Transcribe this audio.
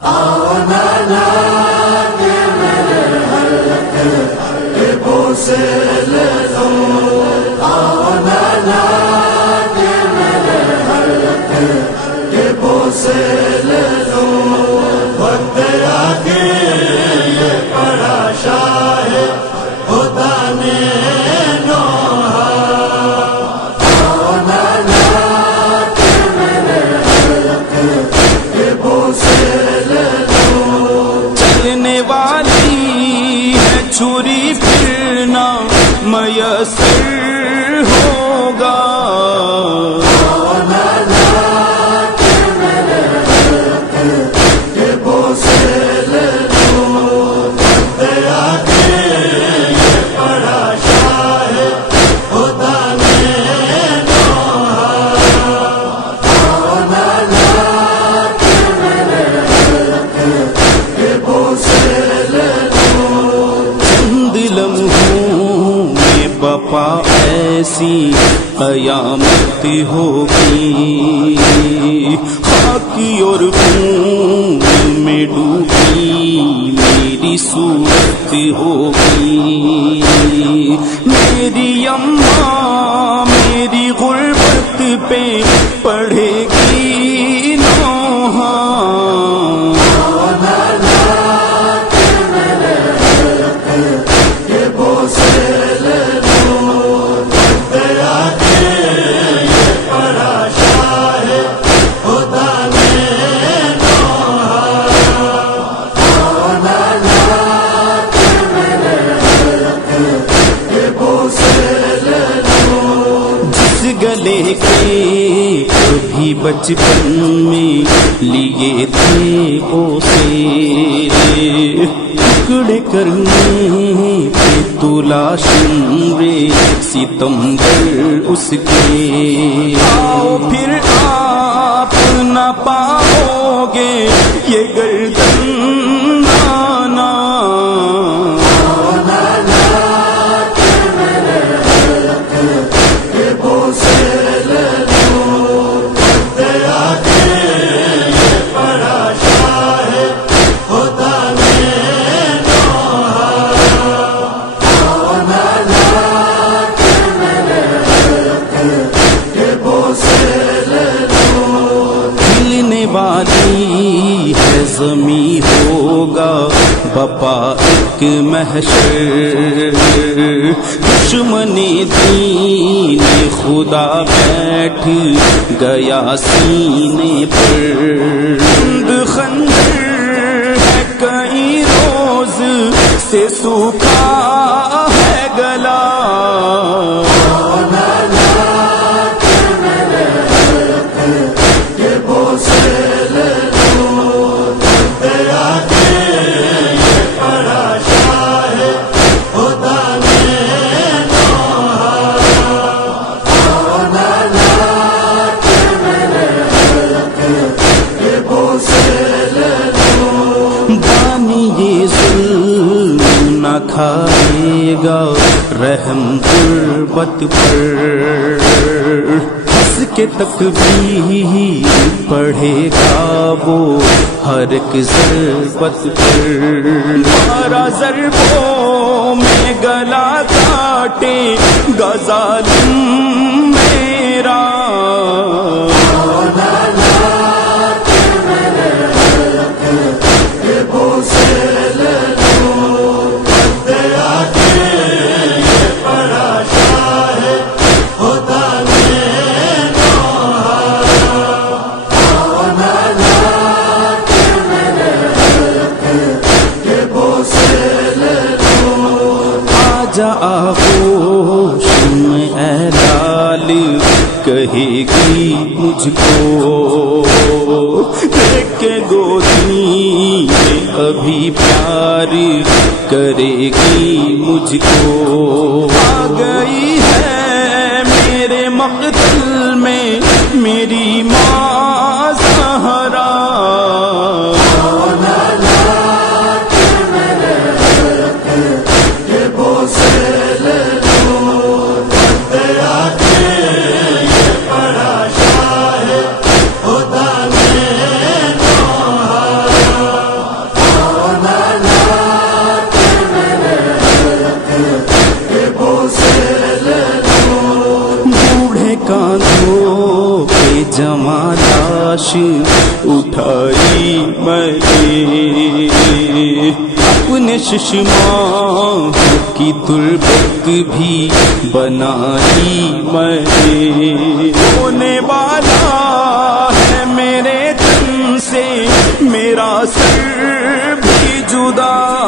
آؤ نانا کہ میرے حلق کے بوسے لے لو، آؤ نانا کہ میرے حلق کے بوسے لے لو، وقت آگے یہ پڑا شاہ خدا نے نوحہ، آؤ نانا کہ میرے حلق کے بوسے لے لو، چلنے والی ہے چھری پھر نہ میسر ہوگا، آؤ نانا کہ میرے حلق کے بوسے لے لو، وقت آگے یہ پڑا شاہ خدا نے نوحہ، آؤ نانا کہ میرے حلق کے بوسے لے لو، چند لمحوں میں بپا ایسی قیامت ہوگی، خاکی اور خون میں ڈوبی میری صورت ہوگی، میری اماں میری غربت پہ پڑھے گی نوحہ، آؤ نانا کہ میرے حلق کے بوسے لے لو، وقت آگے یہ پڑا شاہ خدا نے نوحہ، آؤ نانا کہ میرے حلق کے بوسے لے لو، جس گلے کے کبھی بچپن میں لیے تھے اسے، ٹکڑے کرنے پہ تلاش رے ستمگر اس کے، آؤ پھر آپ نہ پاؤ گے یہ گردن نانا، آؤ نانا کہ میرے حلق کے بوسے لے لو، وقت آگے یہ پڑا شاہ خدا نے نوحہ، آؤ نانا کہ میرے حلق کے بوسے لے لو، ہلنے والی ہے زمیں ہوگا بپا ایک محشر، دشمن دین خدا بیٹھ گیا سینے پر، خند خنجر ہے کئی روز سے سوکھا ہے گلا، آؤ نانا کہ میرے حلق کے بوسے لے لو، وقت آگے یہ پڑا شاہ خدا نے نوحہ، آؤ نانا کہ میرے حلق کے بوسے لے لو، دانی یہ ظلم نہ کھائے گا رحم غربت پر، ہنس کے تکبیر پڑھے گا وہ ہر ایک ضربت پر، مارا ضربوں میں گلا کاٹے گا ظالم میرا، آؤ نانا کہ میرے حلق کے بوسے لے لو، وقت آگے یہ پڑا شاہ خدا نے نوحہ، آؤ نانا کہ میرے حلق کے بوسے لے لو، آجا آغوش میں اے لال کہے گی مجھ کو، دیکھ کے گودی میں ابھی پیار کرے گی مجھ کو، آ گئی ہے میرے مقتل میں میری ماں زہرا، آؤ نانا کہ میرے حلق کے بوسے لے لو، وقت آگے یہ پڑا شاہ خدا نے نوحہ، اٹھائی میں نے، اپنے ششماں کی تربت بھی بنائی میں نے، ہونے والا ہے میرے تن سے میرا سر بھی جدا